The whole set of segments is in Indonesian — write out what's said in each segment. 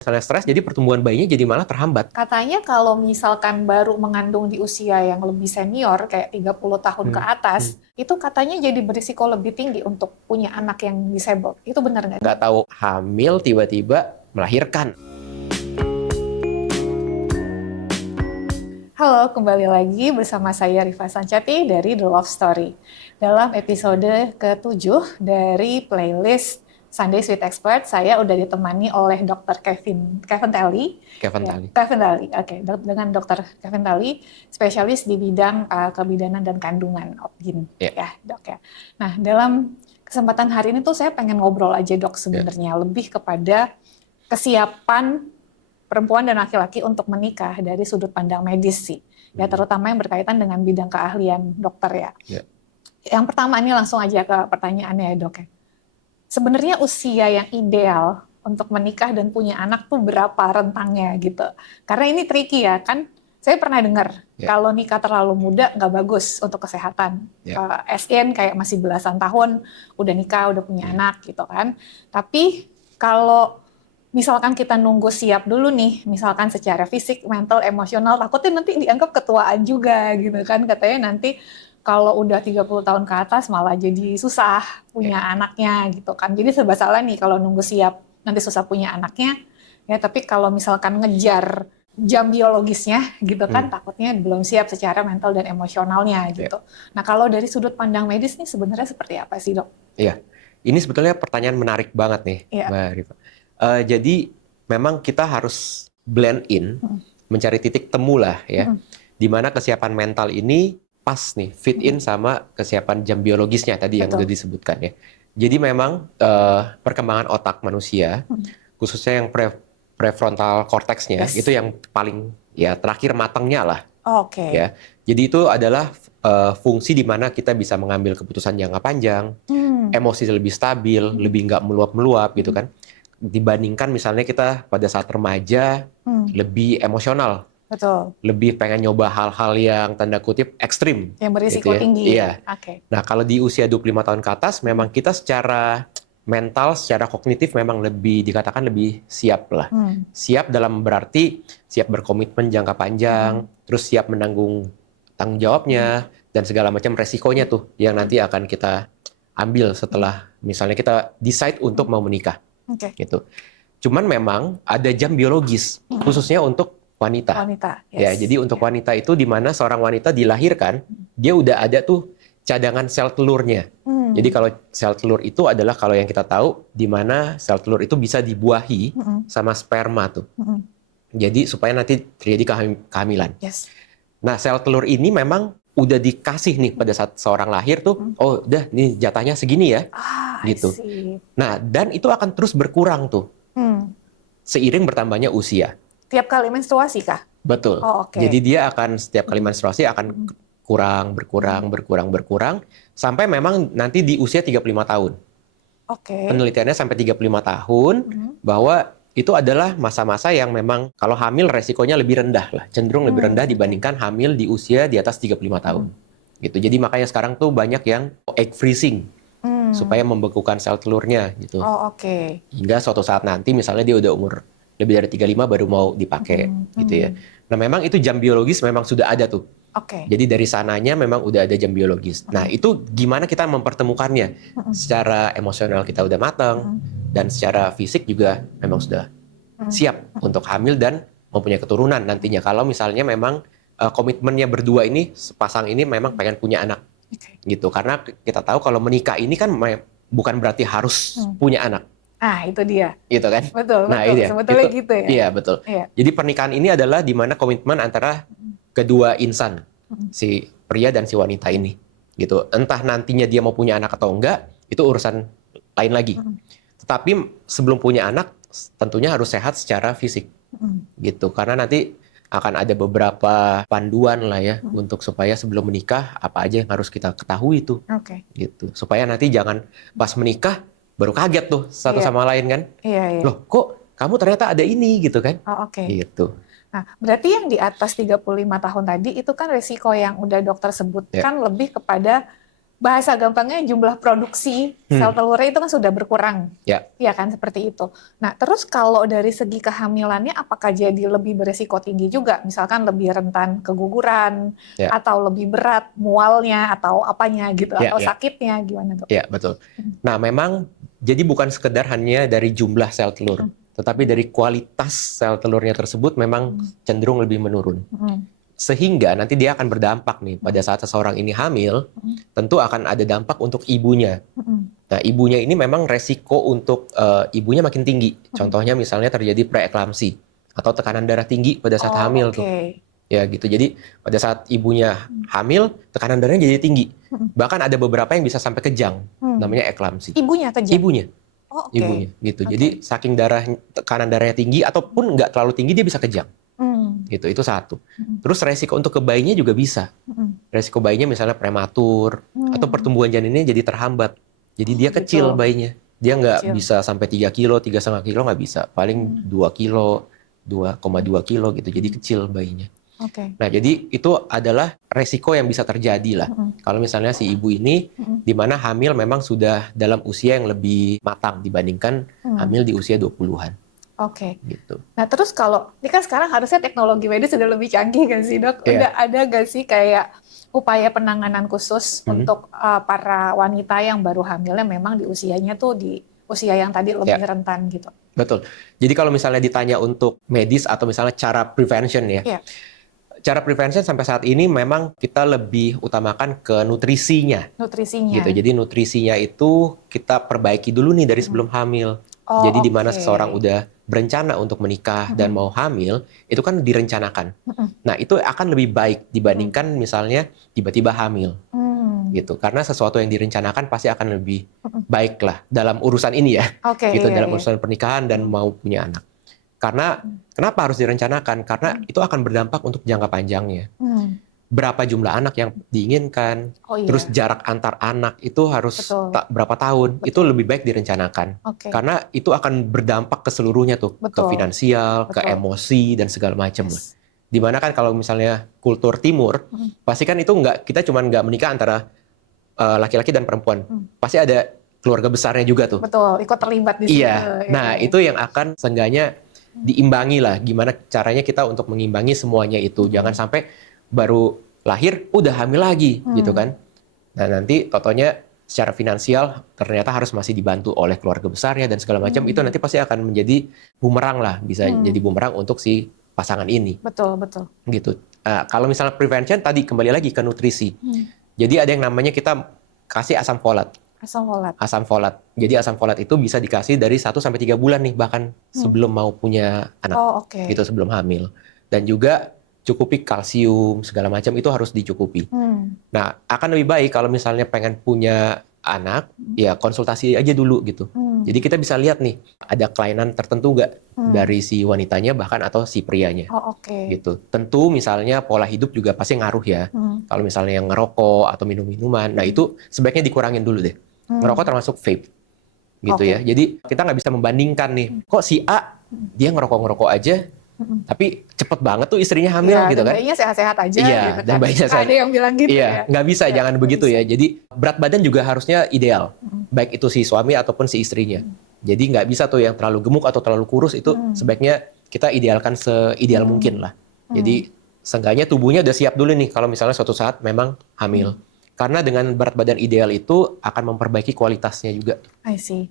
Misalnya stres, jadi pertumbuhan bayinya jadi malah terhambat. Katanya kalau misalkan baru mengandung di usia yang lebih senior, kayak 30 tahun ke atas, itu katanya jadi berisiko lebih tinggi untuk punya anak yang disable. Itu benar nggak? Nggak tahu hamil tiba-tiba melahirkan. Halo, kembali lagi bersama saya Rifa Sancati dari The Love Story. Dalam episode ke-7 dari playlist Sundays with Expert, saya udah ditemani oleh Dr. Kevin Telly. Kevin Tali. Kevin Telly, oke. Dengan Dr. Kevin Telly, spesialis di bidang kebidanan dan kandungan, OBGYN, ya dok ya. Nah, dalam kesempatan hari ini tuh saya pengen ngobrol aja dok sebenarnya, lebih kepada kesiapan perempuan dan laki-laki untuk menikah dari sudut pandang medis sih. Ya, terutama yang berkaitan dengan bidang keahlian dokter ya. Yang pertama ini langsung aja ke pertanyaannya ya dok ya. Sebenarnya usia yang ideal untuk menikah dan punya anak tuh berapa rentangnya gitu. Karena ini tricky ya kan. Saya pernah dengar kalau nikah terlalu muda nggak bagus untuk kesehatan. SN kayak masih belasan tahun udah nikah, udah punya anak gitu kan. Tapi kalau misalkan kita nunggu siap dulu nih, misalkan secara fisik, mental, emosional, takutnya nanti dianggap ketuaan juga gitu kan. Katanya nanti kalau udah 30 tahun ke atas malah jadi susah punya anaknya gitu kan. Jadi serba salah nih kalau nunggu siap nanti susah punya anaknya. Ya, tapi kalau misalkan ngejar jam biologisnya gitu kan takutnya belum siap secara mental dan emosionalnya gitu. Nah, kalau dari sudut pandang medis nih sebenarnya seperti apa sih, Dok? Iya. Ini sebetulnya pertanyaan menarik banget nih, Mbak Rifa. Jadi memang kita harus blend in, mencari titik temu lah ya, di mana kesiapan mental ini pas nih, fit in sama kesiapan jam biologisnya tadi yang udah disebutkan ya. Jadi memang perkembangan otak manusia, khususnya yang prefrontal cortexnya, itu yang paling ya terakhir matangnya lah. Ya. Jadi itu adalah fungsi di mana kita bisa mengambil keputusan jangka panjang, emosi lebih stabil, lebih nggak meluap-meluap gitu kan. Dibandingkan misalnya kita pada saat remaja lebih emosional. Betul. Lebih pengen nyoba hal-hal yang tanda kutip ekstrim. Yang berisiko gitu ya. tinggi. Iya. Nah, kalau di usia 25 tahun ke atas, memang kita secara mental, secara kognitif memang lebih dikatakan lebih siap lah. Siap dalam berarti siap berkomitmen jangka panjang, terus siap menanggung tanggung jawabnya, dan segala macam resikonya tuh yang nanti akan kita ambil setelah misalnya kita decide untuk mau menikah. Gitu. Cuman memang ada jam biologis, khususnya untuk wanita. Ya, jadi untuk wanita itu di mana seorang wanita dilahirkan, dia udah ada tuh cadangan sel telurnya. Jadi kalau sel telur itu adalah kalau yang kita tahu di mana sel telur itu bisa dibuahi sama sperma tuh. Jadi supaya nanti terjadi kehamilan. Nah, sel telur ini memang udah dikasih nih pada saat seorang lahir tuh, oh udah nih jatahnya segini ya. Gitu. Nah, dan itu akan terus berkurang tuh. Seiring bertambahnya usia. Tiap kali menstruasi kah? Betul. Jadi dia akan setiap kali menstruasi akan berkurang sampai memang nanti di usia 35 tahun. Penelitiannya sampai 35 tahun bahwa itu adalah masa-masa yang memang kalau hamil resikonya lebih rendah lah, cenderung lebih rendah dibandingkan hamil di usia di atas 35 tahun. Gitu. Jadi makanya sekarang tuh banyak yang egg freezing supaya membekukan sel telurnya gitu. Hingga suatu saat nanti misalnya dia udah umur lebih dari 35 baru mau dipakai gitu ya. Nah, memang itu jam biologis memang sudah ada tuh. Jadi dari sananya memang udah ada jam biologis. Nah, itu gimana kita mempertemukannya? Secara emosional kita udah matang dan secara fisik juga memang sudah siap untuk hamil dan mempunyai keturunan nantinya. Kalau misalnya memang komitmennya berdua ini, sepasang ini memang pengen punya anak. Gitu. Karena kita tahu kalau menikah ini kan bukan berarti harus punya anak. Itu dia. Gitu kan? Betul. Sebetulnya gitu ya. Iya, betul. Jadi pernikahan ini adalah di mana komitmen antara kedua insan, si pria dan si wanita ini. Gitu. Entah nantinya dia mau punya anak atau enggak, itu urusan lain lagi. Tetapi sebelum punya anak, tentunya harus sehat secara fisik. Gitu. Karena nanti akan ada beberapa panduan lah ya untuk supaya sebelum menikah apa aja yang harus kita ketahui tuh. Gitu. Supaya nanti jangan pas menikah baru kaget tuh satu sama lain kan. Loh, kok kamu ternyata ada ini gitu kan. Gitu. Nah, berarti yang di atas 35 tahun tadi itu kan resiko yang udah dokter sebutkan lebih kepada bahasa gampangnya jumlah produksi sel telurnya itu kan sudah berkurang. Ya. Ya kan, seperti itu. Nah, terus kalau dari segi kehamilannya apakah jadi lebih beresiko tinggi juga? Misalkan lebih rentan keguguran, atau lebih berat mualnya, atau apanya gitu, atau sakitnya, gimana tuh? Ya, betul. Nah, memang jadi bukan sekedar hanya dari jumlah sel telur, tetapi dari kualitas sel telurnya tersebut memang cenderung lebih menurun. Sehingga nanti dia akan berdampak nih pada saat seseorang ini hamil, tentu akan ada dampak untuk ibunya. Nah, ibunya ini memang resiko untuk ibunya makin tinggi. Contohnya misalnya terjadi preeklamsi atau tekanan darah tinggi pada saat hamil tuh. Ya gitu. Jadi pada saat ibunya hamil, tekanan darahnya jadi tinggi. Bahkan ada beberapa yang bisa sampai kejang, namanya eklamsi. Ibunya kejang? Ibunya. Ibunya gitu. Jadi saking tekanan darahnya tinggi ataupun nggak terlalu tinggi dia bisa kejang. Gitu, itu satu. Terus resiko untuk ke bayinya juga bisa. Resiko bayinya misalnya prematur atau pertumbuhan janinnya jadi terhambat. Jadi dia kecil bayinya. Dia nggak bisa sampai 3 kilo, 3,5 kilo nggak bisa. Paling 2 kilo, 2,2 kilo gitu. Jadi kecil bayinya. Nah, jadi itu adalah resiko yang bisa terjadi lah. Kalau misalnya si ibu ini di mana hamil memang sudah dalam usia yang lebih matang dibandingkan hamil di usia 20-an. Gitu. Nah, terus kalau ini kan sekarang harusnya teknologi medis sudah lebih canggih kan sih, Dok? Udah ada nggak sih kayak upaya penanganan khusus untuk para wanita yang baru hamilnya memang di usianya tuh di usia yang tadi lebih rentan gitu? Betul. Jadi kalau misalnya ditanya untuk medis atau misalnya cara prevention ya. Cara prevention sampai saat ini memang kita lebih utamakan ke nutrisinya. Gitu. Jadi nutrisinya itu kita perbaiki dulu nih dari sebelum hamil. Jadi di mana seseorang udah berencana untuk menikah dan mau hamil, itu kan direncanakan. Nah, itu akan lebih baik dibandingkan misalnya tiba-tiba hamil. Gitu. Karena sesuatu yang direncanakan pasti akan lebih baik lah dalam urusan ini ya. Gitu, dalam urusan pernikahan dan mau punya anak. Karena kenapa harus direncanakan? Karena itu akan berdampak untuk jangka panjangnya. Berapa jumlah anak yang diinginkan, terus jarak antar anak itu harus berapa tahun, itu lebih baik direncanakan. Karena itu akan berdampak ke seluruhnya tuh, ke finansial, ke emosi, dan segala macam. Dimana kan kalau misalnya kultur timur, pasti kan itu kita cuma nggak menikah antara laki-laki dan perempuan. Pasti ada keluarga besarnya juga tuh. Betul, ikut terlibat di situ. Iya, nah itu yang akan seenggaknya diimbangi lah. Gimana caranya kita untuk mengimbangi semuanya itu. Jangan sampai baru lahir udah hamil lagi gitu kan. Nah nanti totonya secara finansial ternyata harus masih dibantu oleh keluarga besarnya dan segala macam. Itu nanti pasti akan menjadi bumerang lah, bisa jadi bumerang untuk si pasangan ini. Betul. Gitu. Kalau misalnya prevention tadi kembali lagi ke nutrisi. Jadi ada yang namanya kita kasih asam folat. Asam folat. Jadi asam folat itu bisa dikasih dari 1 sampai 3 bulan nih bahkan sebelum mau punya anak. Gitu, sebelum hamil. Dan juga cukupi kalsium segala macam itu harus dicukupi. Nah, akan lebih baik kalau misalnya pengen punya anak, ya konsultasi aja dulu gitu. Jadi kita bisa lihat nih, ada kelainan tertentu nggak dari si wanitanya bahkan atau si prianya. Gitu. Tentu misalnya pola hidup juga pasti ngaruh ya. Kalau misalnya yang ngerokok atau minum minuman, nah itu sebaiknya dikurangin dulu deh. Ngerokok termasuk vape. Gitu ya. Jadi kita nggak bisa membandingkan nih, kok si A dia ngerokok aja, tapi cepet banget tuh istrinya hamil gitu kan. Bayinya sehat-sehat aja gitu dan kan. bayinya sehat. Ada yang bilang gitu ya. Nggak bisa, jangan begitu ya. Jadi berat badan juga harusnya ideal. Baik itu si suami ataupun si istrinya. Jadi nggak bisa tuh yang terlalu gemuk atau terlalu kurus, itu sebaiknya kita idealkan seideal mungkin lah. Jadi seenggaknya tubuhnya udah siap dulu nih kalau misalnya suatu saat memang hamil. Karena dengan berat badan ideal itu akan memperbaiki kualitasnya juga. I see.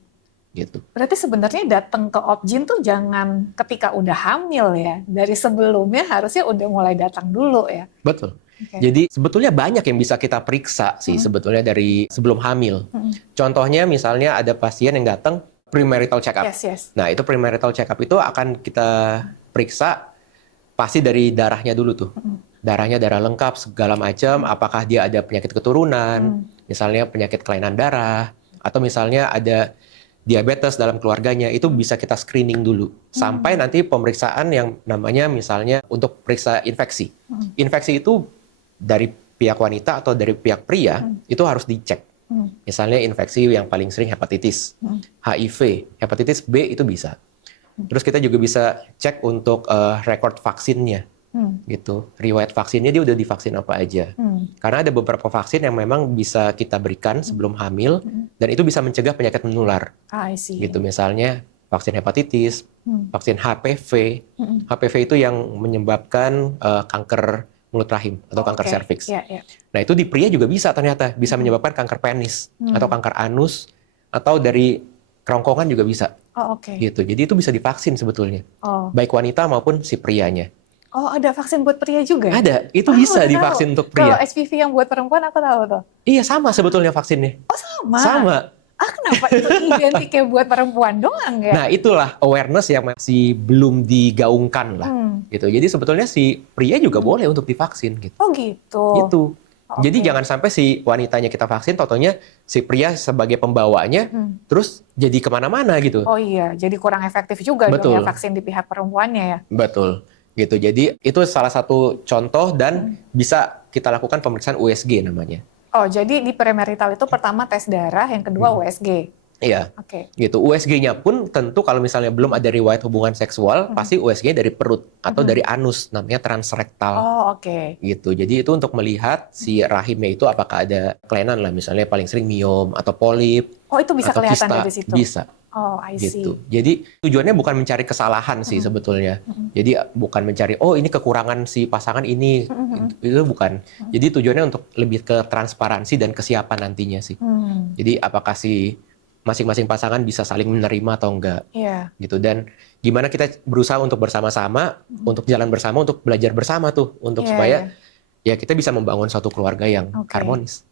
Gitu. Berarti sebenarnya datang ke Opjin tuh jangan ketika udah hamil ya. Dari sebelumnya harusnya udah mulai datang dulu ya. Betul. Jadi sebetulnya banyak yang bisa kita periksa sih sebetulnya dari sebelum hamil. Contohnya misalnya ada pasien yang datang premarital check up. Nah itu premarital check up itu akan kita periksa pasti dari darahnya dulu tuh. Darahnya darah lengkap segala macam. Apakah dia ada penyakit keturunan, misalnya penyakit kelainan darah, atau misalnya ada diabetes dalam keluarganya, itu bisa kita screening dulu. Sampai nanti pemeriksaan yang namanya misalnya untuk periksa infeksi. Infeksi itu dari pihak wanita atau dari pihak pria, itu harus dicek. Misalnya infeksi yang paling sering hepatitis, HIV, hepatitis B itu bisa. Terus kita juga bisa cek untuk rekod vaksinnya. gitu. Riwayat vaksinnya dia udah divaksin apa aja. Karena ada beberapa vaksin yang memang bisa kita berikan sebelum hamil dan itu bisa mencegah penyakit menular. I see. Gitu misalnya vaksin hepatitis, vaksin HPV. HPV itu yang menyebabkan kanker mulut rahim atau kanker serviks. Nah itu di pria juga bisa ternyata bisa menyebabkan kanker penis atau kanker anus atau dari kerongkongan juga bisa. Gitu. Jadi itu bisa divaksin sebetulnya. Baik wanita maupun si prianya. Oh, ada vaksin buat pria juga? Ada, itu bisa divaksin untuk pria. Kalau HPV yang buat perempuan aku tahu tuh. Iya, sama sebetulnya vaksinnya. Oh, sama? Sama. Kenapa itu identiknya buat perempuan doang ya? Nah, itulah awareness yang masih belum digaungkan lah. Gitu. Jadi sebetulnya si pria juga boleh untuk divaksin. Gitu. Oh gitu? Gitu. Jadi jangan sampai si wanitanya kita vaksin, totonya si pria sebagai pembawanya, terus jadi kemana-mana gitu. Oh iya, jadi kurang efektif juga dong ya vaksin di pihak perempuannya ya? Betul. Gitu. Jadi itu salah satu contoh dan bisa kita lakukan pemeriksaan USG namanya. Oh, jadi di premarital itu pertama tes darah, yang kedua USG. Iya. Gitu. USG-nya pun tentu kalau misalnya belum ada riwayat hubungan seksual, pasti USG dari perut atau dari anus, namanya transrektal. Oh, Gitu. Jadi itu untuk melihat si rahimnya itu apakah ada kelainan lah, misalnya paling sering miom atau polip. Oh, itu bisa kelihatan kista. dari situ. Bisa. Oh, I see. Gitu. Jadi tujuannya bukan mencari kesalahan sih sebetulnya. Jadi bukan mencari ini kekurangan si pasangan ini, itu bukan. Jadi tujuannya untuk lebih ke transparansi dan kesiapan nantinya sih. Jadi apakah si masing-masing pasangan bisa saling menerima atau enggak, gitu. Dan gimana kita berusaha untuk bersama-sama, untuk jalan bersama, untuk belajar bersama tuh, untuk supaya ya kita bisa membangun suatu keluarga yang harmonis.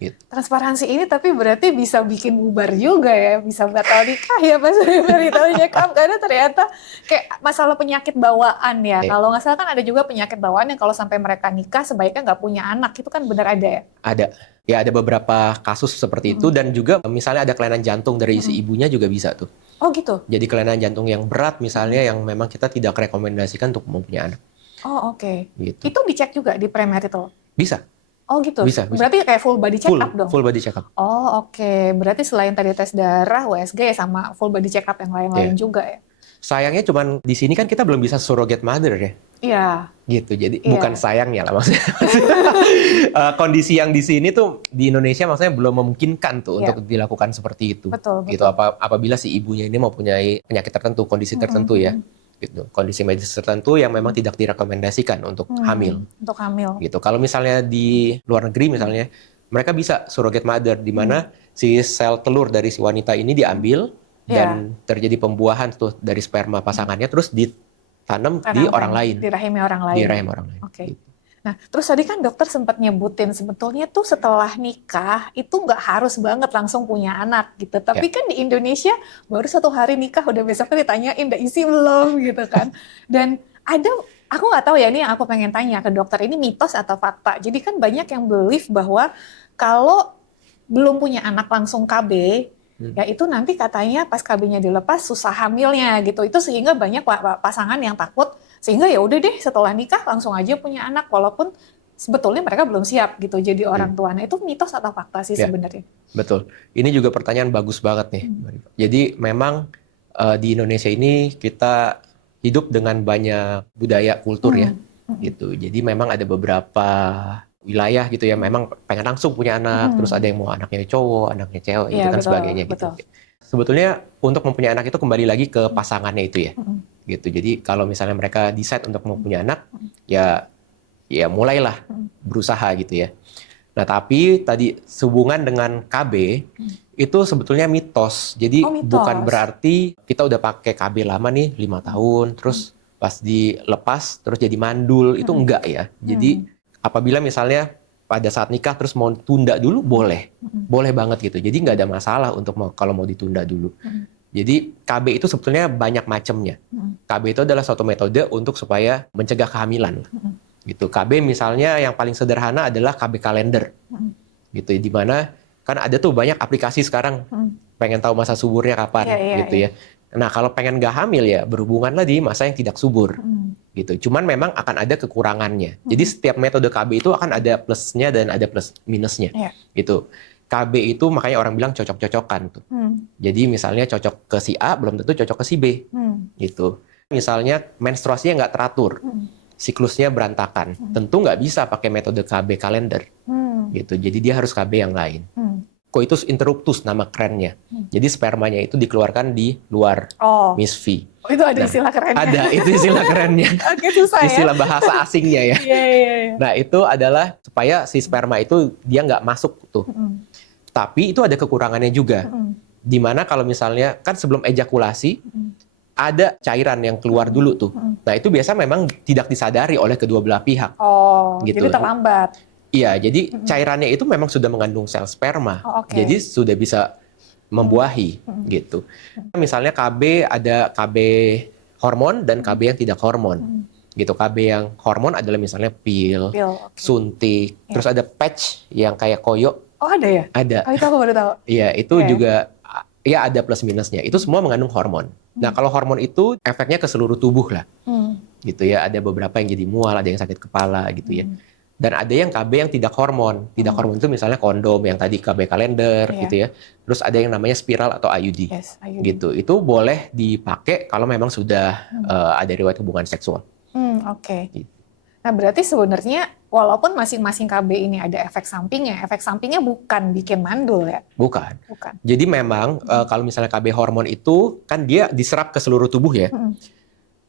Gitu. Transparansi ini tapi berarti bisa bikin bubar juga ya, bisa batal nikah ya pas beritahu check up, karena ternyata kayak masalah penyakit bawaan ya. Kalau nggak salah kan ada juga penyakit bawaan yang kalau sampai mereka nikah sebaiknya nggak punya anak, itu kan benar ada ya? Ada. Ya ada beberapa kasus seperti itu dan juga misalnya ada kelainan jantung dari si ibunya juga bisa tuh. Oh gitu? Jadi kelainan jantung yang berat misalnya yang memang kita tidak rekomendasikan untuk mempunyai anak. Oh gitu. Gitu. Itu dicek juga di premarital? Bisa. Oh gitu? Bisa. Berarti kayak full body check up dong? Full body check up. Oh Berarti selain tadi tes darah, USG sama full body check up yang lain-lain juga ya? Sayangnya cuman di sini kan kita belum bisa surrogate mother ya. Iya. Gitu. Jadi bukan sayangnya lah maksudnya. Kondisi yang di sini tuh di Indonesia maksudnya belum memungkinkan tuh untuk dilakukan seperti itu. Betul. Gitu. Apabila si ibunya ini mempunyai penyakit tertentu, kondisi tertentu ya. Gitu. Kondisi medis tertentu yang memang tidak direkomendasikan untuk hamil. Untuk hamil. Gitu. Kalau misalnya di luar negeri misalnya, mereka bisa surrogate mother di mana si sel telur dari si wanita ini diambil dan terjadi pembuahan tuh dari sperma pasangannya terus ditanam di orang lain. Di rahimnya orang lain. Di rahim orang lain. Gitu. Nah, terus tadi kan dokter sempat nyebutin sebetulnya tuh setelah nikah itu nggak harus banget langsung punya anak gitu. Tapi kan di Indonesia baru 1 hari nikah udah besoknya ditanyain udah isi belum gitu kan. Dan aku nggak tahu ya, ini yang aku pengen tanya ke dokter, ini mitos atau fakta. Jadi kan banyak yang believe bahwa kalau belum punya anak langsung KB, ya itu nanti katanya pas KB-nya dilepas susah hamilnya gitu. Itu sehingga banyak pasangan yang takut, sehingga ya udah deh setelah nikah langsung aja punya anak walaupun sebetulnya mereka belum siap gitu jadi orang tua. Nah, itu mitos atau fakta sih sebenarnya? Betul. Ini juga pertanyaan bagus banget nih. Jadi memang di Indonesia ini kita hidup dengan banyak budaya kultur ya. Gitu. Jadi memang ada beberapa wilayah gitu ya memang pengen langsung punya anak, terus ada yang mau anaknya cowok, anaknya cewek, gitu kan sebagainya gitu. Sebetulnya untuk mempunyai anak itu kembali lagi ke pasangannya itu ya. Gitu. Jadi kalau misalnya mereka decide untuk mau punya anak, ya mulailah berusaha gitu ya. Nah, tapi tadi sehubungan dengan KB itu sebetulnya mitos. Jadi bukan berarti kita udah pakai KB lama nih 5 tahun, terus pas dilepas terus jadi mandul, itu enggak ya. Jadi apabila misalnya pada saat nikah terus mau tunda dulu boleh banget gitu. Jadi nggak ada masalah untuk kalau mau ditunda dulu. Jadi KB itu sebetulnya banyak macamnya. KB itu adalah suatu metode untuk supaya mencegah kehamilan. Gitu. KB misalnya yang paling sederhana adalah KB kalender. Gitu. Di mana kan ada tuh banyak aplikasi sekarang pengen tahu masa suburnya kapan gitu ya. Nah, kalau pengen nggak hamil ya berhubunganlah di masa yang tidak subur. Gitu. Cuman memang akan ada kekurangannya. Jadi setiap metode KB itu akan ada plusnya dan ada plus minusnya. Gitu. KB itu makanya orang bilang cocok-cocokan tuh. Jadi misalnya cocok ke si A belum tentu cocok ke si B. Gitu. Misalnya menstruasinya nggak teratur. siklusnya berantakan. Tentu nggak bisa pakai metode KB kalender. Gitu. Jadi dia harus KB yang lain. Coitus interruptus nama kerennya. Jadi spermanya itu dikeluarkan di luar misfi. Oh, itu ada istilah kerennya. Ada, itu istilah kerennya. Oke, susah ya. Istilah bahasa asingnya ya. Iya. Nah, itu adalah supaya si sperma itu dia nggak masuk tuh. Tapi itu ada kekurangannya juga. Dimana kalau misalnya, kan sebelum ejakulasi, ada cairan yang keluar dulu tuh. Nah, itu biasa memang tidak disadari oleh kedua belah pihak. Gitu. Jadi terlambat. Iya, jadi cairannya itu memang sudah mengandung sel sperma. Jadi sudah bisa membuahi gitu. Misalnya KB ada KB hormon dan KB yang tidak hormon. Gitu. KB yang hormon adalah misalnya pil, suntik, terus ada patch yang kayak koyo. Oh, ada ya? Ada. Oh, itu aku baru tahu. Iya, itu juga ya ada plus minusnya. Itu semua mengandung hormon. Nah, kalau hormon itu efeknya ke seluruh tubuh lah. Gitu ya, ada beberapa yang jadi mual, ada yang sakit kepala gitu ya. Dan ada yang KB yang tidak hormon. Tidak hormon itu misalnya kondom, yang tadi KB kalender gitu ya. Terus ada yang namanya spiral atau IUD. IUD. Gitu. Itu boleh dipakai kalau memang sudah ada riwayat hubungan seksual. Gitu. Nah, berarti sebenarnya walaupun masing-masing KB ini ada efek sampingnya bukan bikin mandul ya? Bukan. Jadi memang kalau misalnya KB hormon itu kan dia diserap ke seluruh tubuh ya.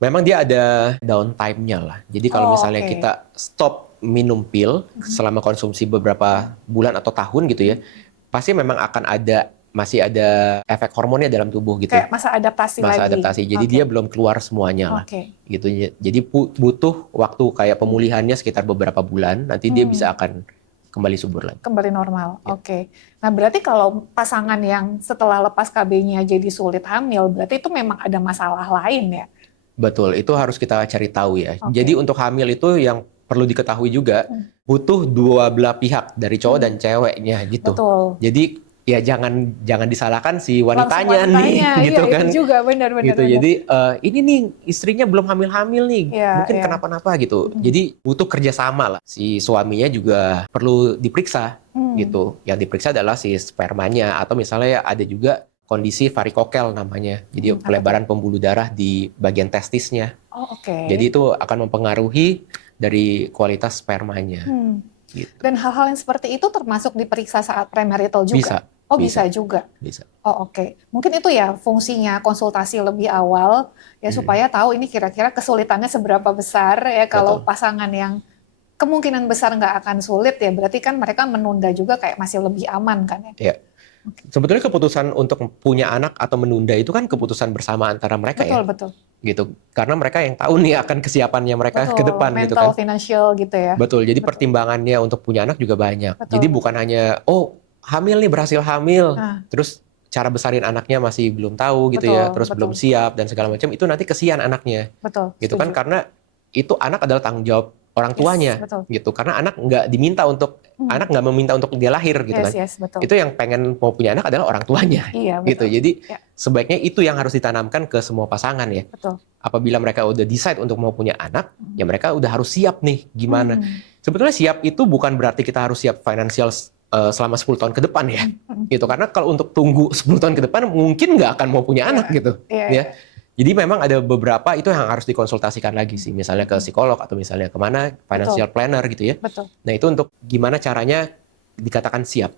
Memang dia ada downtime-nya lah. Jadi kalau misalnya kita stop minum pil selama konsumsi beberapa bulan atau tahun gitu ya, pasti memang akan masih ada efek hormonnya dalam tubuh gitu. Kayak masa adaptasi lagi. Jadi dia belum keluar semuanya lah. Gitu. Jadi butuh waktu kayak pemulihannya sekitar beberapa bulan, nanti dia bisa akan kembali subur lagi. Kembali normal. Nah, berarti kalau pasangan yang setelah lepas KB-nya jadi sulit hamil, berarti itu memang ada masalah lain ya? Betul, itu harus kita cari tahu ya. Jadi untuk hamil itu yang perlu diketahui juga, butuh dua belah pihak dari cowok dan ceweknya gitu. Jadi ya jangan disalahkan si wanitanya nih, gitu kan? Itu juga benar. Gitu. Jadi ini nih istrinya belum hamil nih, mungkin kenapa-napa gitu. Jadi butuh kerjasama lah. Si suaminya juga perlu diperiksa gitu. Yang diperiksa adalah si spermanya atau misalnya ada juga kondisi varikokel namanya. Jadi pelebaran pembuluh darah di bagian testisnya. Jadi itu akan mempengaruhi dari kualitas spermanya. Gitu. Dan hal-hal yang seperti itu termasuk diperiksa saat premarital juga? Bisa juga? Bisa. Mungkin itu ya fungsinya konsultasi lebih awal, ya supaya tahu ini kira-kira kesulitannya seberapa besar ya. Kalau pasangan yang kemungkinan besar nggak akan sulit ya, berarti kan mereka menunda juga kayak masih lebih aman kan ya? Sebetulnya keputusan untuk punya anak atau menunda itu kan keputusan bersama antara mereka ya. Betul. Gitu. Karena mereka yang tahu nih akan kesiapannya mereka ke depan gitu kan. Mental, financial gitu ya. Betul. Jadi pertimbangannya untuk punya anak juga banyak. Jadi bukan hanya hamil nih, berhasil hamil. Terus cara besarin anaknya masih belum tahu gitu ya. Terus belum siap dan segala macam, itu nanti kesian anaknya. Gitu kan, karena itu anak adalah tanggung jawab orang tuanya gitu. Karena anak nggak diminta untuk anak nggak meminta untuk dia lahir gitu kan. Itu yang pengen mau punya anak adalah orang tuanya. Gitu. Jadi sebaiknya itu yang harus ditanamkan ke semua pasangan ya. Apabila mereka udah decide untuk mau punya anak, ya mereka udah harus siap nih gimana. Sebetulnya siap itu bukan berarti kita harus siap financial selama 10 tahun ke depan ya. Gitu. Karena kalau untuk tunggu 10 tahun ke depan mungkin nggak akan mau punya anak gitu. Ya. Jadi memang ada beberapa itu yang harus dikonsultasikan lagi sih, misalnya ke psikolog atau misalnya kemana, financial planner gitu ya. Nah itu untuk gimana caranya dikatakan siap.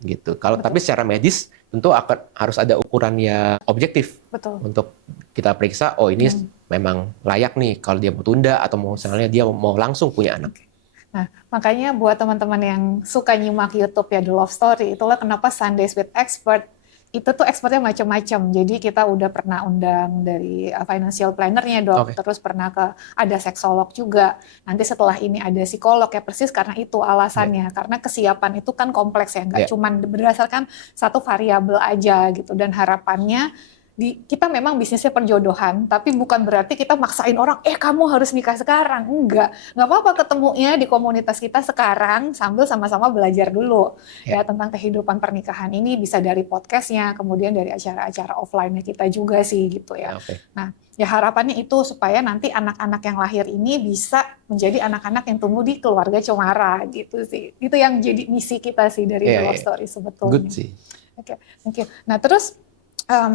Gitu. Kalau tapi secara medis tentu harus ada ukurannya objektif untuk kita periksa. Oh ini memang layak nih kalau dia mau tunda atau misalnya dia mau langsung punya anak. Nah, makanya buat teman-teman yang suka nyimak YouTube ya The Love Story, itulah kenapa Sundays with Expert itu tuh expertnya macam-macam. Jadi kita udah pernah undang dari financial planner-nya dok, terus pernah ada seksolog juga. Nanti setelah ini ada psikolog ya, persis karena itu alasannya. Karena kesiapan itu kan kompleks ya, nggak cuma berdasarkan satu variabel aja gitu. Dan harapannya kita memang bisnisnya perjodohan, tapi bukan berarti kita maksain orang, kamu harus nikah sekarang. Enggak apa-apa ketemunya di komunitas kita sekarang sambil sama-sama belajar dulu ya tentang kehidupan pernikahan ini, bisa dari podcastnya, kemudian dari acara-acara offline-nya kita juga sih gitu ya. Nah ya harapannya itu supaya nanti anak-anak yang lahir ini bisa menjadi anak-anak yang tumbuh di keluarga cemara gitu sih. Itu yang jadi misi kita sih dari The Love Story sebetulnya. Good sih. Thank you. Nah terus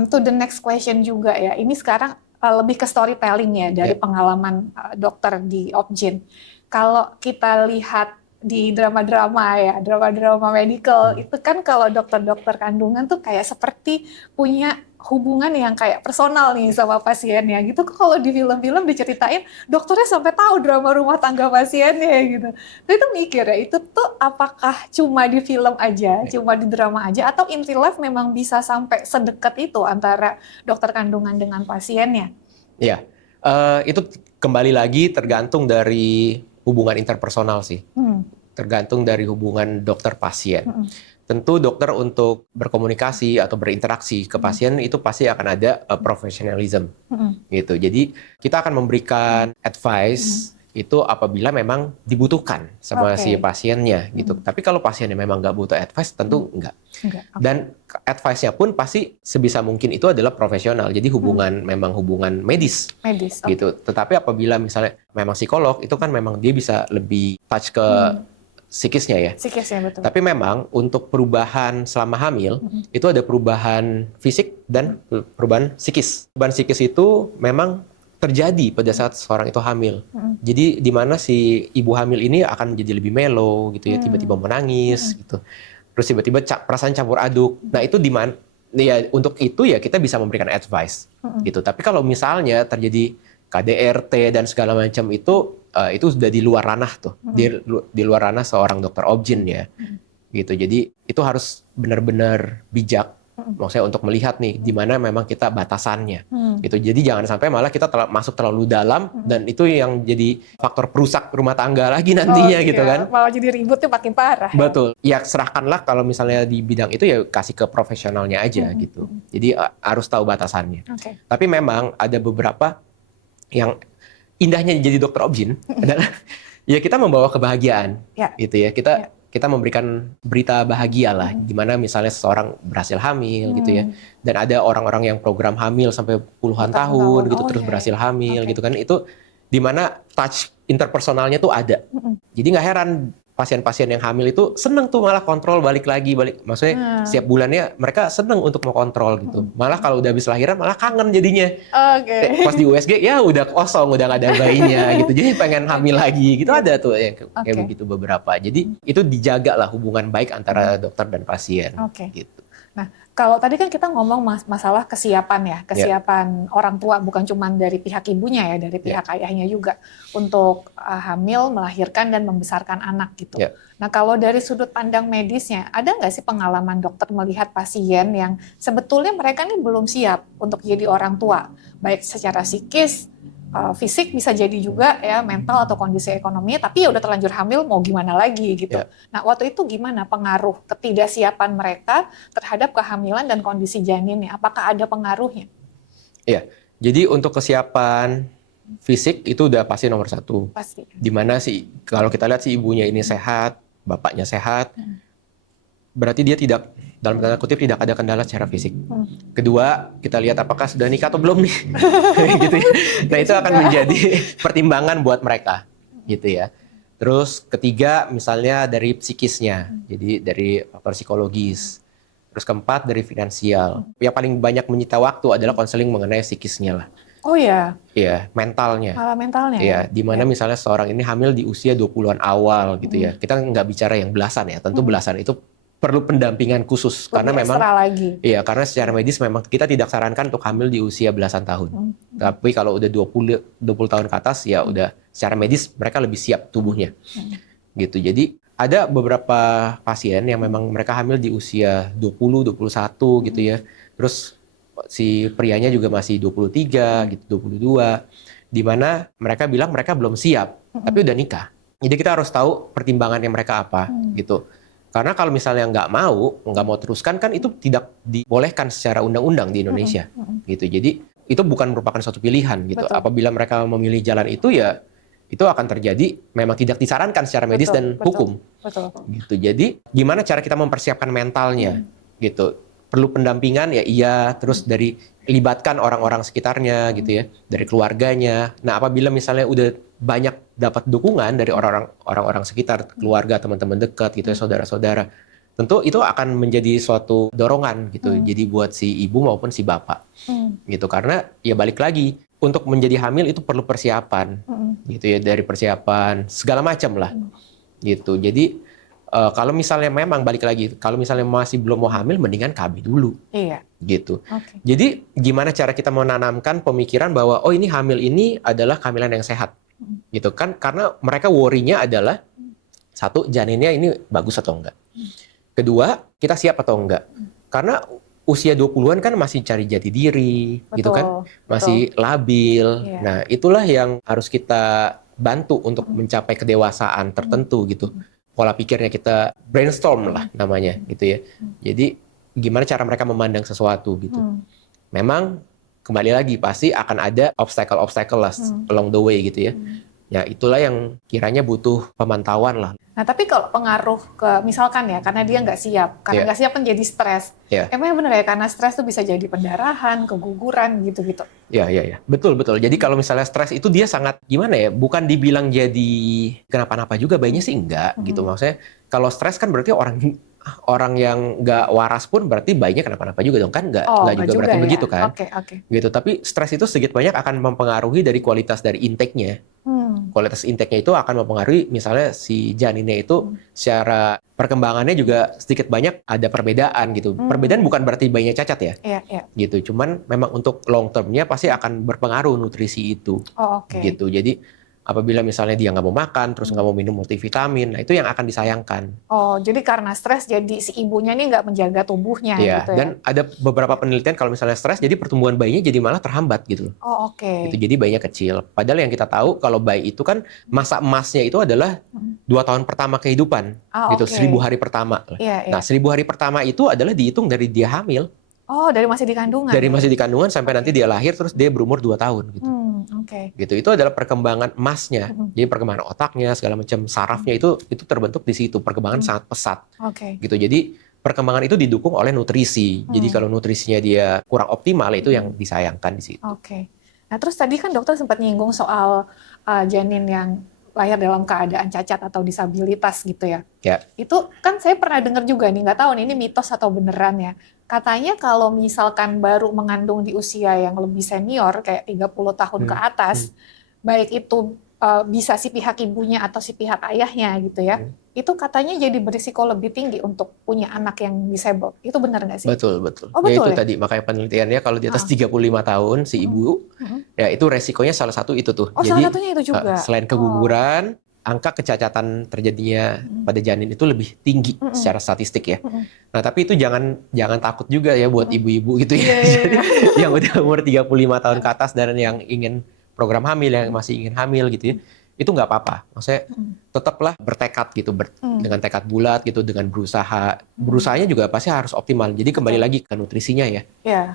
to the next question juga ya, ini sekarang lebih ke storytelling ya dari pengalaman dokter di Opjin. Kalau kita lihat di drama-drama ya, drama-drama medical, itu kan kalau dokter-dokter kandungan tuh kayak seperti punya hubungan yang kayak personal nih sama pasiennya gitu. Kalau di film-film diceritain dokternya sampai tahu drama rumah tangga pasiennya gitu. Itu mikir ya, itu tuh apakah cuma di film aja, cuma di drama aja, atau in real life memang bisa sampai sedekat itu antara dokter kandungan dengan pasiennya? Iya, itu kembali lagi tergantung dari hubungan interpersonal sih. Tergantung dari hubungan dokter pasien. Tentu dokter untuk berkomunikasi atau berinteraksi ke pasien itu pasti akan ada professionalism gitu. Jadi kita akan memberikan advice itu apabila memang dibutuhkan sama si pasiennya gitu. Tapi kalau pasiennya memang nggak butuh advice, tentu enggak. Dan advice-nya pun pasti sebisa mungkin itu adalah profesional. Jadi memang hubungan medis gitu. Tetapi apabila misalnya memang psikolog, itu kan memang dia bisa lebih touch ke psikisnya ya. Psikisnya, betul. Tapi memang untuk perubahan selama hamil, itu ada perubahan fisik dan perubahan psikis. Perubahan psikis itu memang terjadi pada saat seorang itu hamil. Jadi di mana si ibu hamil ini akan menjadi lebih mellow gitu ya, tiba-tiba menangis gitu. Terus tiba-tiba perasaan campur aduk. Nah, itu di mana ya, untuk itu ya kita bisa memberikan advice gitu. Tapi kalau misalnya terjadi KDRT dan segala macam itu sudah di luar ranah tuh. Di luar ranah seorang dokter Opjin ya. Gitu. Jadi itu harus benar-benar bijak. Maksudnya untuk melihat nih di mana memang kita batasannya. Gitu. Jadi jangan sampai malah kita masuk terlalu dalam dan itu yang jadi faktor perusak rumah tangga lagi nantinya gitu kan. Malah jadi ributnya makin parah. Betul. Ya serahkanlah kalau misalnya di bidang itu ya kasih ke profesionalnya aja gitu. Jadi harus tahu batasannya. Tapi memang ada beberapa yang indahnya jadi dokter Opjin adalah ya kita membawa kebahagiaan gitu ya. Kita memberikan berita bahagia lah, gimana misalnya seseorang berhasil hamil gitu ya, dan ada orang-orang yang program hamil sampai puluhan tahun gitu terus berhasil hamil gitu kan, itu dimana touch interpersonalnya tuh ada. Jadi nggak heran pasien-pasien yang hamil itu seneng tuh malah kontrol balik, maksudnya setiap bulannya mereka seneng untuk mau kontrol gitu. Malah kalau udah habis lahiran malah kangen jadinya. Pas di USG ya udah kosong, udah nggak ada bayinya gitu. Jadi pengen hamil lagi gitu, ada tuh yang kayak begitu beberapa. Jadi itu dijaga lah hubungan baik antara dokter dan pasien gitu. Nah, kalau tadi kan kita ngomong masalah kesiapan ya, kesiapan orang tua, bukan cuma dari pihak ibunya ya, dari pihak ayahnya juga untuk hamil, melahirkan dan membesarkan anak gitu. Nah, kalau dari sudut pandang medisnya, ada nggak sih pengalaman dokter melihat pasien yang sebetulnya mereka nih belum siap untuk jadi orang tua, baik secara psikis, fisik, bisa jadi juga ya mental atau kondisi ekonomi, tapi ya udah terlanjur hamil, mau gimana lagi gitu. Nah, waktu itu gimana pengaruh ketidaksiapan mereka terhadap kehamilan dan kondisi janinnya? Apakah ada pengaruhnya? Iya, jadi untuk kesiapan fisik itu udah pasti nomor satu. Pasti. Dimana sih kalau kita lihat si ibunya ini sehat, bapaknya sehat, berarti dia tidak, dalam tanda kutip, tidak ada kendala secara fisik. Kedua, kita lihat apakah sudah nikah atau belum nih. Gitu ya. Nah, itu akan menjadi pertimbangan buat mereka. Gitu ya. Terus ketiga, misalnya dari psikisnya. Jadi dari faktor psikologis. Terus keempat, dari finansial. Yang paling banyak menyita waktu adalah konseling mengenai psikisnya lah. Oh ya? Iya, mentalnya. Malah mentalnya? Iya, di mana misalnya seorang ini hamil di usia 20-an awal gitu ya. Kita nggak bicara yang belasan ya. Tentu belasan itu perlu pendampingan khusus karena memang iya, karena secara medis memang kita tidak sarankan untuk hamil di usia belasan tahun. Tapi kalau udah 20 tahun ke atas ya udah secara medis mereka lebih siap tubuhnya. Gitu. Jadi ada beberapa pasien yang memang mereka hamil di usia 20, 21 gitu ya. Terus si prianya juga masih 23 gitu, 22, di mana mereka bilang mereka belum siap, tapi udah nikah. Jadi kita harus tahu pertimbangannya mereka apa gitu. Karena kalau misalnya nggak mau teruskan kan itu tidak dibolehkan secara undang-undang di Indonesia, gitu. Jadi itu bukan merupakan suatu pilihan, gitu. Betul. Apabila mereka memilih jalan itu ya itu akan terjadi, memang tidak disarankan secara medis dan hukum. Betul. Gitu. Jadi gimana cara kita mempersiapkan mentalnya, gitu. Perlu pendampingan ya iya, terus dari libatkan orang-orang sekitarnya gitu ya, dari keluarganya. Nah, apabila misalnya udah banyak dapat dukungan dari orang-orang sekitar, keluarga, teman-teman dekat gitu ya, saudara-saudara, tentu itu akan menjadi suatu dorongan gitu. Jadi buat si ibu maupun si bapak. Gitu, karena ya balik lagi, untuk menjadi hamil itu perlu persiapan, gitu ya, dari persiapan segala macam lah, gitu. Jadi kalau misalnya memang balik lagi, kalau misalnya masih belum mau hamil, mendingan KB dulu, gitu. Jadi gimana cara kita menanamkan pemikiran bahwa oh ini hamil ini adalah kehamilan yang sehat, gitu kan? Karena mereka worry-nya adalah satu, janinnya ini bagus atau enggak. Kedua, kita siap atau enggak. Karena usia 20-an kan masih cari jati diri, gitu kan? Masih labil. Nah, itulah yang harus kita bantu untuk mencapai kedewasaan tertentu gitu. Pola pikirnya kita brainstorm lah namanya gitu ya. Jadi gimana cara mereka memandang sesuatu gitu. Memang kembali lagi pasti akan ada obstacle lah along the way gitu ya. Ya itulah yang kiranya butuh pemantauan lah. Nah tapi kalau pengaruh ke misalkan ya karena dia nggak siap, karena nggak siap kan jadi stres. Emangnya benar ya karena stres tuh bisa jadi pendarahan, keguguran gitu-gitu. Ya, betul. Jadi kalau misalnya stres itu dia sangat gimana ya? Bukan dibilang jadi kenapa-napa juga, bayinya sih enggak gitu. Maksudnya kalau stres kan berarti orang yang nggak waras pun berarti bayinya kenapa-napa juga dong kan? Nggak juga berarti ya? Begitu kan? Gitu. Tapi stres itu sedikit banyak akan mempengaruhi dari kualitas dari intake-nya. Kualitas intake-nya itu akan mempengaruhi misalnya si janinnya itu secara perkembangannya juga sedikit banyak ada perbedaan gitu. Perbedaan bukan berarti bayinya cacat ya. Gitu. Cuman memang untuk long term-nya pasti akan berpengaruh nutrisi itu. Gitu. Jadi apabila misalnya dia nggak mau makan, terus nggak mau minum multivitamin, nah itu yang akan disayangkan. Oh, jadi karena stres jadi si ibunya ini nggak menjaga tubuhnya gitu ya? Dan ada beberapa penelitian kalau misalnya stres, jadi pertumbuhan bayinya jadi malah terhambat gitu. Gitu, jadi bayinya kecil. Padahal yang kita tahu kalau bayi itu kan masa emasnya itu adalah 2 tahun pertama kehidupan, gitu, 1000 hari pertama. Nah, 1000 hari pertama itu adalah dihitung dari dia hamil. Oh, dari masih di kandungan? Dari masih di kandungan sampai nanti dia lahir, terus dia berumur 2 tahun gitu. Gitu, itu adalah perkembangan emasnya. Jadi perkembangan otaknya, segala macam sarafnya itu terbentuk di situ. Perkembangan sangat pesat. Gitu. Jadi perkembangan itu didukung oleh nutrisi. Jadi kalau nutrisinya dia kurang optimal itu yang disayangkan di situ. Nah, terus tadi kan dokter sempat nyinggung soal janin yang lahir dalam keadaan cacat atau disabilitas gitu ya. Itu kan saya pernah dengar juga nih, nggak tahu nih ini mitos atau beneran ya. Katanya kalau misalkan baru mengandung di usia yang lebih senior, kayak 30 tahun ke atas, baik itu bisa si pihak ibunya atau si pihak ayahnya gitu ya, itu katanya jadi berisiko lebih tinggi untuk punya anak yang disable. Itu benar nggak sih? Betul. Oh, betul ya itu ya? tadi, makanya penelitiannya kalau di atas 35 tahun si ibu, ya itu resikonya salah satu itu tuh. Oh, jadi, salah satunya itu juga? Selain keguguran, angka kecacatan terjadinya pada janin itu lebih tinggi secara statistik ya. Nah, tapi itu jangan takut juga ya buat ibu-ibu gitu ya. Jadi yang udah umur 35 tahun ke atas dan yang ingin program hamil, yang masih ingin hamil gitu ya, itu nggak apa-apa. Maksudnya tetaplah bertekad gitu, dengan tekad bulat gitu, dengan berusaha. Berusahanya juga pasti harus optimal. Jadi kembali lagi ke nutrisinya ya.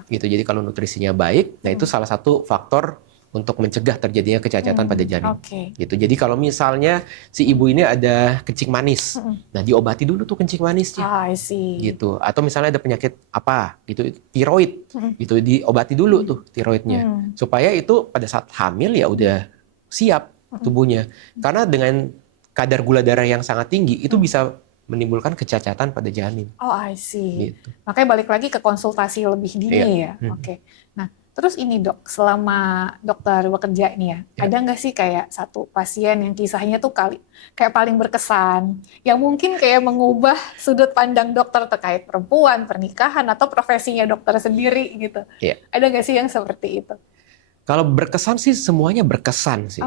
Gitu. Jadi kalau nutrisinya baik, nah itu salah satu faktor untuk mencegah terjadinya kecacatan pada janin. Gitu. Jadi kalau misalnya si ibu ini ada kencing manis, nah diobati dulu tuh kencing manisnya. Gitu. Atau misalnya ada penyakit apa gitu, tiroid, gitu diobati dulu tuh tiroidnya. Supaya itu pada saat hamil ya udah siap tubuhnya. Karena dengan kadar gula darah yang sangat tinggi itu bisa menimbulkan kecacatan pada janin. Gitu. Makanya balik lagi ke konsultasi lebih dini ya. Nah, terus ini dok, selama dokter bekerja ini ya, ada nggak sih kayak satu pasien yang kisahnya tuh kayak paling berkesan, yang mungkin kayak mengubah sudut pandang dokter terkait perempuan, pernikahan, atau profesinya dokter sendiri gitu? Ada nggak sih yang seperti itu? Kalau berkesan sih semuanya berkesan sih.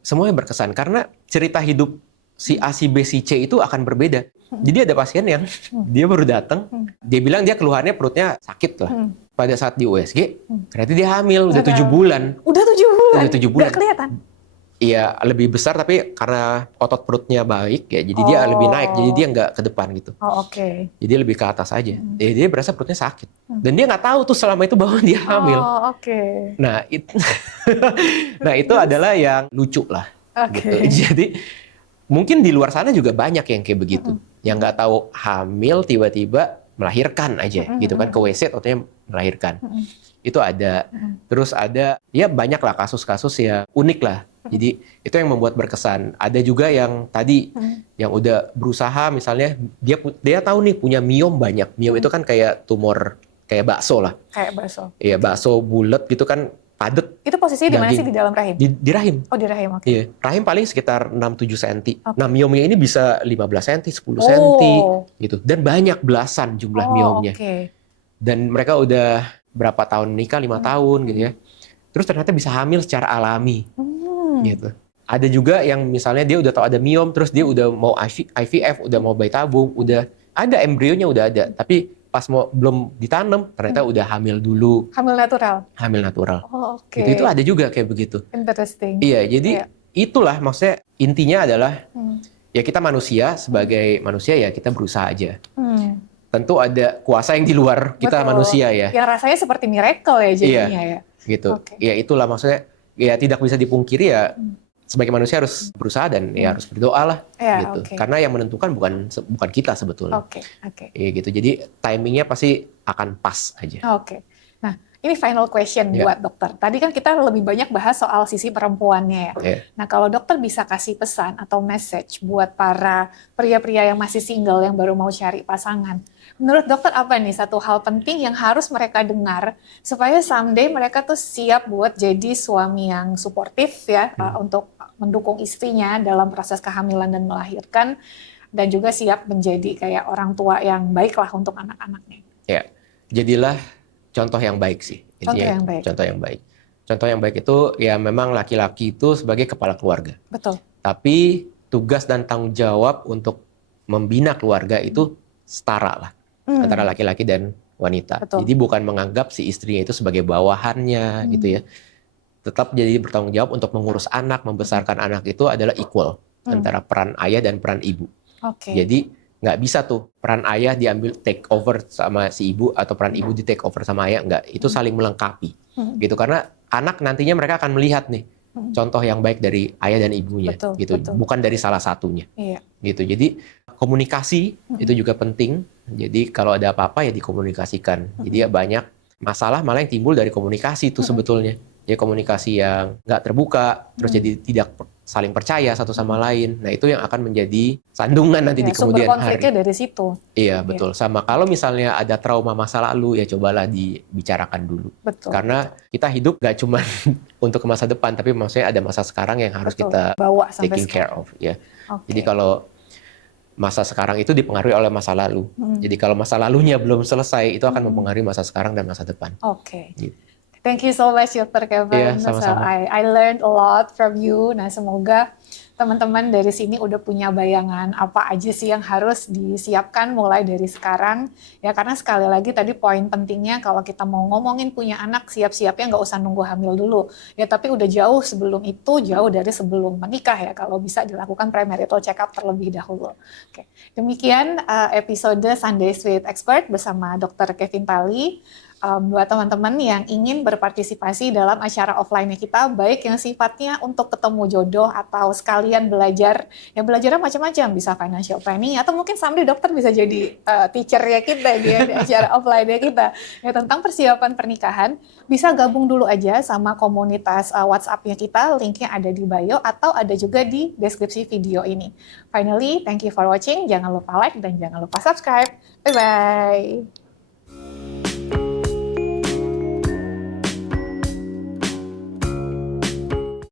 Semuanya berkesan karena cerita hidup si A, si B, si C itu akan berbeda. Jadi ada pasien yang dia baru datang, dia bilang dia keluhannya perutnya sakit lah. Pada saat di USG, ternyata dia hamil, udah 7 bulan. Udah 7 bulan? Udah 7 bulan. Udah kelihatan? Iya, lebih besar tapi karena otot perutnya baik ya, jadi dia lebih naik, jadi dia nggak ke depan gitu. Jadi lebih ke atas aja. Jadi dia berasa perutnya sakit. Dan dia nggak tahu tuh selama itu bahwa dia hamil. Nah, nah itu adalah yang lucu lah. Gitu. Jadi mungkin di luar sana juga banyak yang kayak begitu. Yang nggak tahu hamil tiba-tiba melahirkan aja gitu kan, ke WC atau melahirkan. Itu ada. Terus ada ya banyak lah kasus-kasus ya unik lah. Jadi itu yang membuat berkesan. Ada juga yang tadi yang udah berusaha misalnya dia tahu nih punya miom banyak. Miom itu kan kayak tumor kayak bakso lah. Kayak bakso. Iya, bakso bulat gitu kan, padat. Itu posisinya di mana sih, di dalam rahim? Di rahim. Oh, di rahim, oke. Iya, rahim paling sekitar 6-7 cm. Okay. Nah, miomnya ini bisa 15 cm, 10 cm gitu. Dan banyak belasan jumlah miomnya. Okay. Dan mereka udah berapa tahun nikah, 5 tahun gitu ya. Terus ternyata bisa hamil secara alami gitu. Ada juga yang misalnya dia udah tahu ada miom, terus dia udah mau IVF, udah mau bayi tabung, udah ada embrionya udah ada, tapi pas belum ditanam ternyata udah hamil dulu. Hamil natural. Hamil natural. Oh, oke. Itu ada juga kayak begitu. Interesting. Iya, jadi itulah maksudnya intinya adalah ya kita manusia, sebagai manusia ya kita berusaha aja. Tentu ada kuasa yang di luar kita manusia ya. Yang rasanya seperti miracle ya jadinya ya. Gitu. Ya itulah maksudnya ya tidak bisa dipungkiri ya. Sebagai manusia harus berusaha dan ya harus berdoa lah gitu. Karena yang menentukan bukan kita sebetulnya. Ya gitu. Jadi timingnya pasti akan pas aja. Nah, ini final question buat dokter. Tadi kan kita lebih banyak bahas soal sisi perempuannya ya. Nah, kalau dokter bisa kasih pesan atau message buat para pria-pria yang masih single yang baru mau cari pasangan. Menurut dokter apa nih satu hal penting yang harus mereka dengar supaya someday mereka tuh siap buat jadi suami yang suportif ya untuk mendukung istrinya dalam proses kehamilan dan melahirkan, dan juga siap menjadi kayak orang tua yang baik lah untuk anak-anaknya. Ya, jadilah contoh yang baik sih. Contoh yang baik. Contoh yang baik. Contoh yang baik itu ya memang laki-laki itu sebagai kepala keluarga. Betul. Tapi tugas dan tanggung jawab untuk membina keluarga itu setara lah antara laki-laki dan wanita. Betul. Jadi bukan menganggap si istrinya itu sebagai bawahannya gitu ya. Tetap jadi bertanggung jawab untuk mengurus anak, membesarkan anak itu adalah equal antara peran ayah dan peran ibu. Jadi nggak bisa tuh peran ayah diambil take over sama si ibu atau peran ibu di take over sama ayah, nggak. Itu saling melengkapi gitu, karena anak nantinya mereka akan melihat nih contoh yang baik dari ayah dan ibunya. Betul. Bukan dari salah satunya. Gitu. Jadi komunikasi itu juga penting. Jadi kalau ada apa-apa ya dikomunikasikan. Jadi ya banyak masalah malah yang timbul dari komunikasi itu sebetulnya. Ya komunikasi yang nggak terbuka, terus jadi tidak saling percaya satu sama lain. Nah itu yang akan menjadi sandungan nanti di kemudian hari. Sumber konfliknya dari situ. Iya betul. Sama kalau misalnya ada trauma masa lalu ya cobalah dibicarakan dulu. Betul. Karena kita hidup nggak cuma untuk ke masa depan, tapi maksudnya ada masa sekarang yang harus kita bawa taking care of. Ya. Jadi kalau masa sekarang itu dipengaruhi oleh masa lalu. Jadi kalau masa lalunya belum selesai itu akan mempengaruhi masa sekarang dan masa depan. Gitu. Thank you so much, Dr. Kevin. Sama-sama. I learned a lot from you. Nah, semoga teman-teman dari sini udah punya bayangan apa aja sih yang harus disiapkan mulai dari sekarang. Ya, karena sekali lagi tadi poin pentingnya kalau kita mau ngomongin punya anak, siap-siapnya nggak usah nunggu hamil dulu. Ya, tapi udah jauh sebelum itu, jauh dari sebelum menikah ya. Kalau bisa dilakukan premarital check-up terlebih dahulu. Oke. Demikian episode Sundays with Expert bersama Dr. Kevin Tali. Buat teman-teman yang ingin berpartisipasi dalam acara offline-nya kita, baik yang sifatnya untuk ketemu jodoh atau sekalian belajar, ya belajarnya macam-macam, bisa financial planning, atau mungkin someday dokter bisa jadi teacher-nya kita di acara offline-nya kita. Ya, tentang persiapan pernikahan, bisa gabung dulu aja sama komunitas WhatsApp-nya kita, linknya ada di bio, atau ada juga di deskripsi video ini. Finally, thank you for watching, jangan lupa like dan jangan lupa subscribe. Bye-bye!